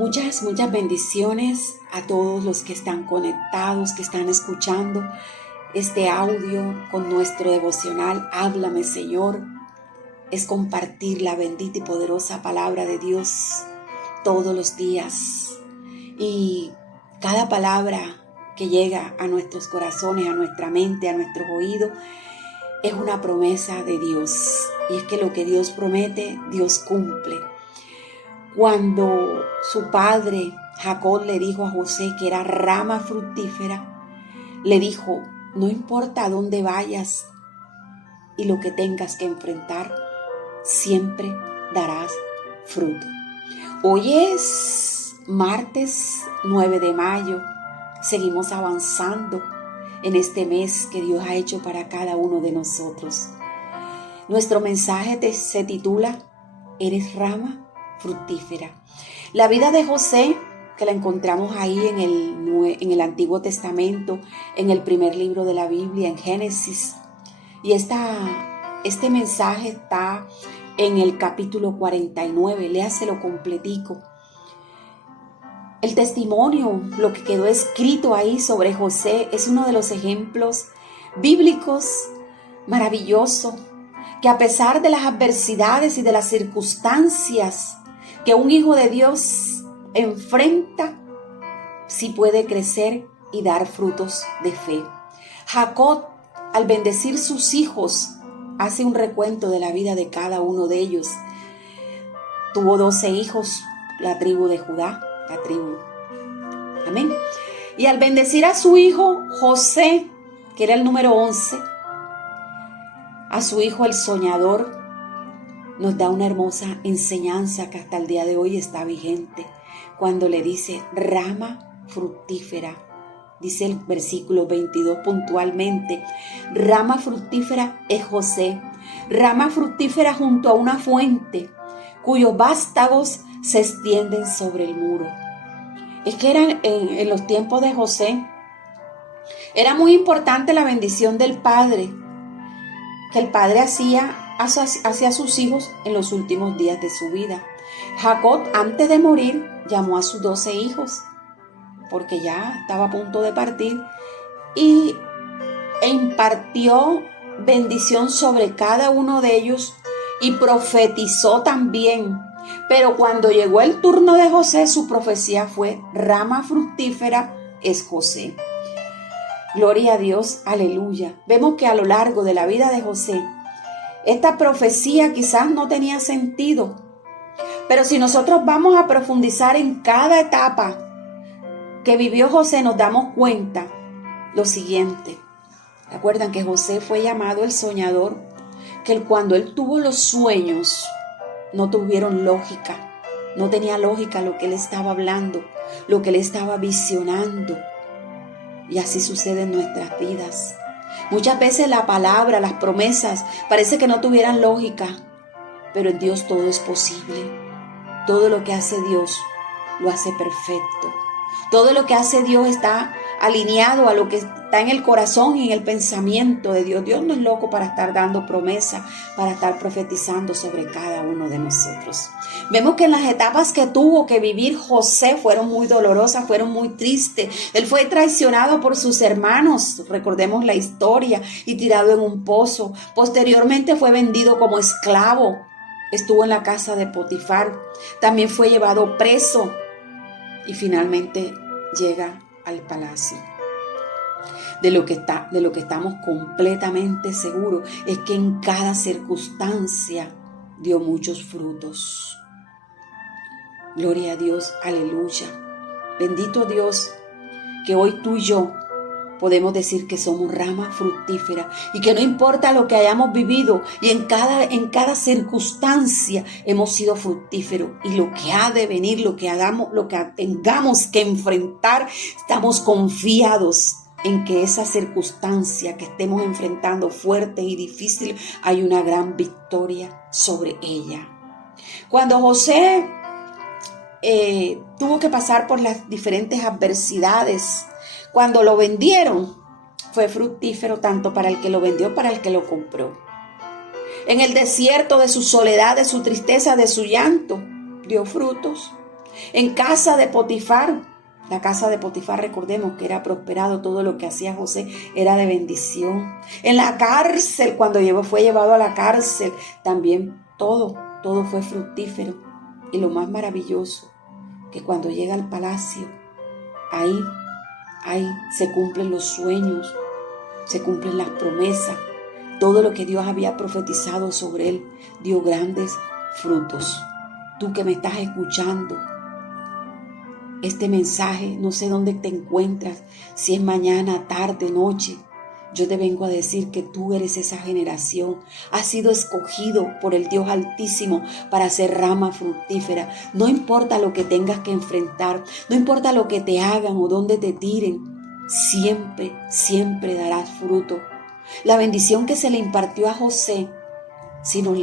Muchas bendiciones a todos los que están conectados, que están escuchando este audio con nuestro devocional. Háblame, Señor. Es compartir la bendita y poderosa palabra de Dios todos los días. Y cada palabra que llega a nuestros corazones, a nuestra mente, a nuestros oídos, es una promesa de Dios. Y es que lo que Dios promete, Dios cumple. Cuando su padre Jacob le dijo a José que era rama fructífera, le dijo: no importa a dónde vayas y lo que tengas que enfrentar, siempre darás fruto. Hoy es martes 9 de mayo. Seguimos avanzando en este mes que Dios ha hecho para cada uno de nosotros. Nuestro mensaje se titula: ¿Eres rama fructífera? La vida de José, que la encontramos ahí en el Antiguo Testamento, en el primer libro de la Biblia, en Génesis. Y este mensaje está en el capítulo 49, léaselo completico. El testimonio, lo que quedó escrito ahí sobre José, es uno de los ejemplos bíblicos maravillosos, que a pesar de las adversidades y de las circunstancias que un hijo de Dios enfrenta, sí puede crecer y dar frutos de fe. Jacob, al bendecir sus hijos, hace un recuento de la vida de cada uno de ellos. Tuvo 12 hijos, la tribu de Judá, la tribu. Amén. Y al bendecir a su hijo José, que era el número 11, a su hijo el soñador, nos da una hermosa enseñanza que hasta el día de hoy está vigente, cuando le dice rama fructífera. Dice el versículo 22 puntualmente: rama fructífera es José, rama fructífera junto a una fuente, cuyos vástagos se extienden sobre el muro. Es que en los tiempos de José, era muy importante la bendición del padre, que el padre hacía hacia sus hijos en los últimos días de su vida. Jacob, antes de morir, llamó a sus 12 hijos, porque ya estaba a punto de partir, e impartió bendición sobre cada uno de ellos y profetizó también. Pero cuando llegó el turno de José, su profecía fue: rama fructífera es José. Gloria a Dios, aleluya. Vemos que a lo largo de la vida de José, esta profecía quizás no tenía sentido, pero si nosotros vamos a profundizar en cada etapa que vivió José, nos damos cuenta lo siguiente. ¿Recuerdan que José fue llamado el soñador? Que cuando él tuvo los sueños, no tuvieron lógica, no tenía lógica lo que él estaba hablando, lo que él estaba visionando. Y así sucede en nuestras vidas. Muchas veces la palabra, las promesas, parece que no tuvieran lógica, pero en Dios todo es posible. Todo lo que hace Dios lo hace perfecto. Todo lo que hace Dios está alineado a lo que está en el corazón y en el pensamiento de Dios. Dios no es loco para estar dando promesas, para estar profetizando sobre cada uno de nosotros. Vemos que en las etapas que tuvo que vivir José fueron muy dolorosas, fueron muy tristes. Él fue traicionado por sus hermanos, recordemos la historia, y tirado en un pozo. Posteriormente fue vendido como esclavo. Estuvo en la casa de Potifar. También fue llevado preso y finalmente llega al palacio. De lo que estamos completamente seguros es que en cada circunstancia dio muchos frutos. Gloria a Dios, aleluya. Bendito Dios, que hoy tú y yo podemos decir que somos rama fructífera y que no importa lo que hayamos vivido, y en cada circunstancia hemos sido fructíferos, y lo que ha de venir, lo que tengamos que enfrentar, estamos confiados en que esa circunstancia que estemos enfrentando, fuerte y difícil, hay una gran victoria sobre ella. Cuando José tuvo que pasar por las diferentes adversidades, cuando lo vendieron, fue fructífero tanto para el que lo vendió, para el que lo compró. En el desierto de su soledad, de su tristeza, de su llanto, dio frutos. En casa de Potifar, la casa de Potifar, recordemos que era prosperado, todo lo que hacía José era de bendición. En la cárcel, cuando fue llevado a la cárcel, también todo fue fructífero. Y lo más maravilloso, que cuando llega al palacio, ahí se cumplen los sueños, se cumplen las promesas. Todo lo que Dios había profetizado sobre él dio grandes frutos. Tú que me estás escuchando este mensaje, no sé dónde te encuentras, si es mañana, tarde, noche. Yo te vengo a decir que tú eres esa generación. Has sido escogido por el Dios Altísimo para ser rama fructífera. No importa lo que tengas que enfrentar, no importa lo que te hagan o dónde te tiren, siempre darás fruto. La bendición que se le impartió a José, si nos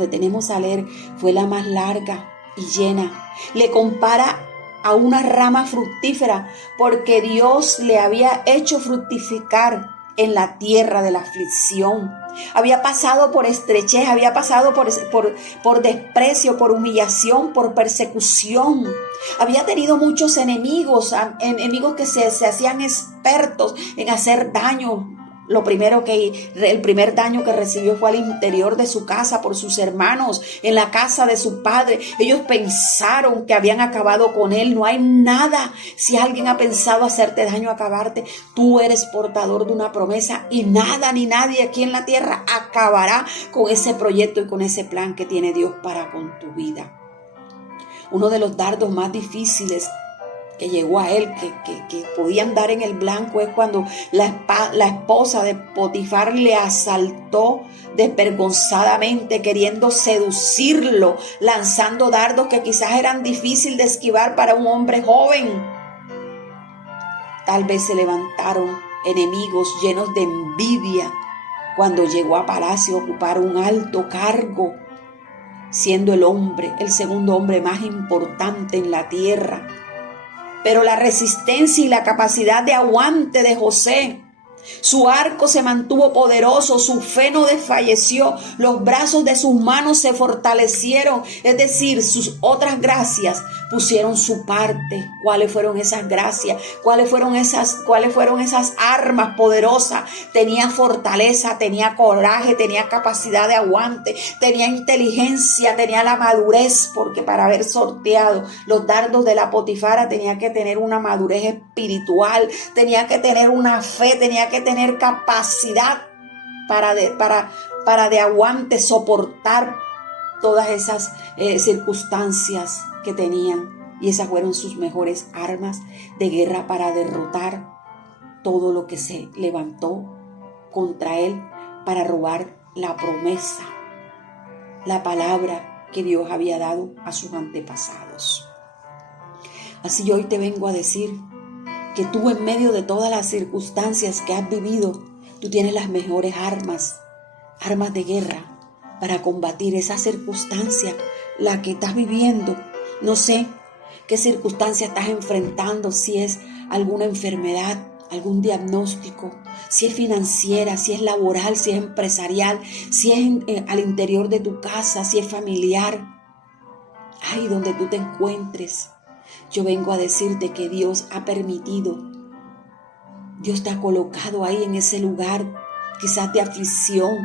detenemos a leer, fue la más larga y llena. Le compara a una rama fructífera porque Dios le había hecho fructificar en la tierra de la aflicción. Había pasado por estrechez, había pasado por desprecio, por humillación, por persecución. Había tenido muchos enemigos que se hacían expertos en hacer daño. El primer daño que recibió fue al interior de su casa por sus hermanos, en la casa de su padre. Ellos pensaron que habían acabado con él. No hay nada. Si alguien ha pensado hacerte daño, acabarte, tú eres portador de una promesa y nada ni nadie aquí en la tierra acabará con ese proyecto y con ese plan que tiene Dios para con tu vida. Uno de los dardos más difíciles que llegó a él, que podían dar en el blanco, es cuando la esposa de Potifar le asaltó desvergonzadamente, queriendo seducirlo, lanzando dardos que quizás eran difíciles de esquivar para un hombre joven. Tal vez se levantaron enemigos llenos de envidia cuando llegó a palacio a ocupar un alto cargo, siendo el segundo hombre más importante en la tierra. Pero la resistencia y la capacidad de aguante de José, su arco se mantuvo poderoso, su fe no desfalleció, los brazos de sus manos se fortalecieron, es decir, sus otras gracias pusieron su parte. ¿Cuáles fueron esas gracias? ¿Cuáles fueron esas armas poderosas? Tenía fortaleza, tenía coraje, tenía capacidad de aguante, tenía inteligencia, tenía la madurez, porque para haber sorteado los dardos de la Potifara tenía que tener una madurez espiritual, tenía que tener una fe, tenía que tener capacidad para de aguante, soportar todas esas circunstancias que tenían. Y esas fueron sus mejores armas de guerra para derrotar todo lo que se levantó contra él para robar la promesa, la palabra que Dios había dado a sus antepasados. Así hoy te vengo a decir que tú, en medio de todas las circunstancias que has vivido, tú tienes las mejores armas de guerra para combatir esa circunstancia, la que estás viviendo. No sé qué circunstancia estás enfrentando, si es alguna enfermedad, algún diagnóstico, si es financiera, si es laboral, si es empresarial, si es al interior de tu casa, si es familiar. Ahí donde tú te encuentres, yo vengo a decirte que Dios ha permitido, Dios te ha colocado ahí en ese lugar, quizás de aflicción,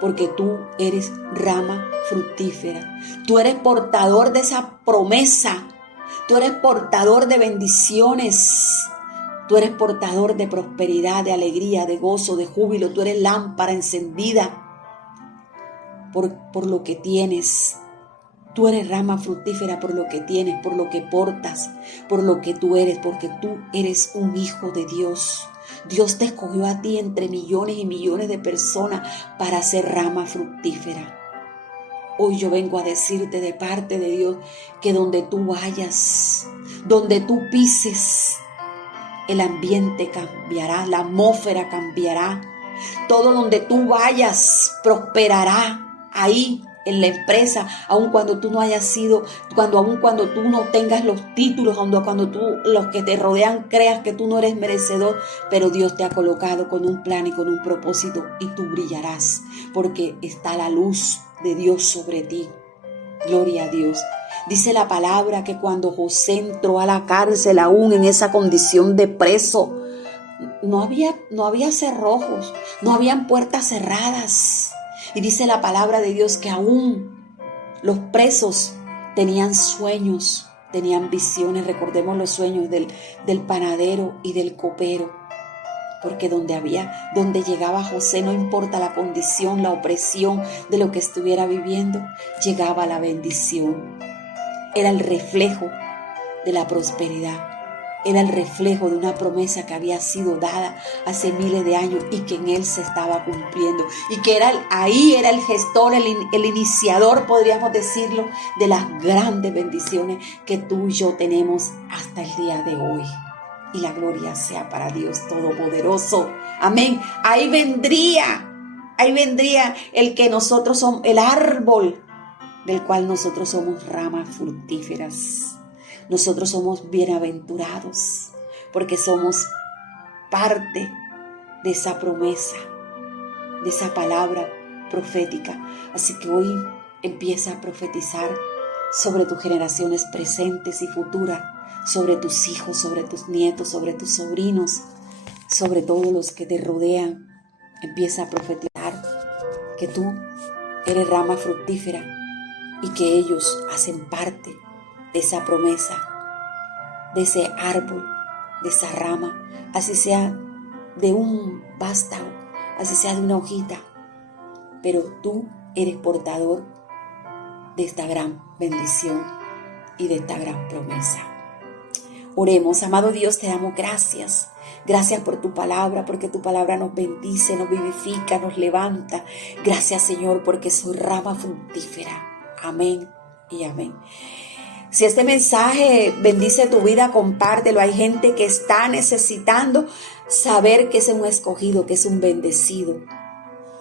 porque tú eres rama fructífera. Tú eres portador de esa promesa. Tú eres portador de bendiciones. Tú eres portador de prosperidad, de alegría, de gozo, de júbilo. Tú eres lámpara encendida por lo que tienes. Tú eres rama fructífera por lo que tienes, por lo que portas, por lo que tú eres, porque tú eres un hijo de Dios. Dios te escogió a ti entre millones y millones de personas para ser rama fructífera. Hoy yo vengo a decirte de parte de Dios que donde tú vayas, donde tú pises, el ambiente cambiará, la atmósfera cambiará. Todo donde tú vayas prosperará ahí en la empresa, aun cuando tú no hayas sido, aun cuando tú no tengas los títulos, cuando tú, los que te rodean, creas que tú no eres merecedor, pero Dios te ha colocado con un plan y con un propósito, y tú brillarás, porque está la luz de Dios sobre ti. Gloria a Dios. Dice la palabra que cuando José entró a la cárcel, aún en esa condición de preso, no había cerrojos, no habían puertas cerradas. Y dice la palabra de Dios que aún los presos tenían sueños, tenían visiones. Recordemos los sueños del panadero y del copero. Porque donde llegaba José, no importa la condición, la opresión de lo que estuviera viviendo, llegaba la bendición. Era el reflejo de la prosperidad. Era el reflejo de una promesa que había sido dada hace miles de años y que en él se estaba cumpliendo. Y que ahí era el gestor, el iniciador, podríamos decirlo, de las grandes bendiciones que tú y yo tenemos hasta el día de hoy. Y la gloria sea para Dios Todopoderoso. Amén. Ahí vendría el que nosotros somos, el árbol del cual nosotros somos ramas fructíferas. Nosotros somos bienaventurados porque somos parte de esa promesa, de esa palabra profética. Así que hoy empieza a profetizar sobre tus generaciones presentes y futuras, sobre tus hijos, sobre tus nietos, sobre tus sobrinos, sobre todos los que te rodean. Empieza a profetizar que tú eres rama fructífera y que ellos hacen parte de esa promesa, de ese árbol, de esa rama, así sea de un vástago, así sea de una hojita, pero tú eres portador de esta gran bendición y de esta gran promesa. Oremos. Amado Dios, te damos gracias. Gracias por tu palabra, porque tu palabra nos bendice, nos vivifica, nos levanta. Gracias, Señor, porque soy rama fructífera. Amén y amén. Si este mensaje bendice tu vida, compártelo. Hay gente que está necesitando saber que es un escogido, que es un bendecido,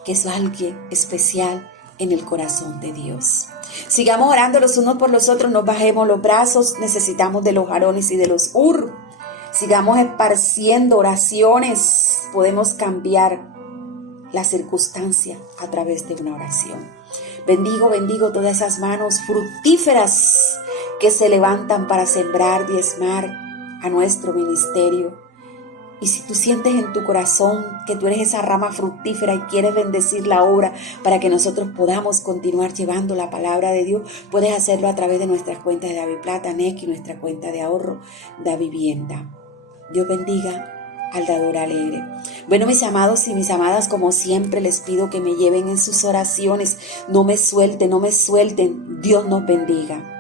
que es alguien especial en el corazón de Dios. Sigamos orando los unos por los otros, no bajemos los brazos. Necesitamos de los Aarones y de los Hur. Sigamos esparciendo oraciones. Podemos cambiar la circunstancia a través de una oración. Bendigo todas esas manos fructíferas que se levantan para sembrar, diezmar a nuestro ministerio. Y si tú sientes en tu corazón que tú eres esa rama fructífera y quieres bendecir la obra para que nosotros podamos continuar llevando la palabra de Dios, puedes hacerlo a través de nuestras cuentas de DaviPlata, NEC y nuestra cuenta de ahorro Davivienda. Dios bendiga al dador alegre. Bueno, mis amados y mis amadas, como siempre les pido que me lleven en sus oraciones. No me suelten. Dios nos bendiga.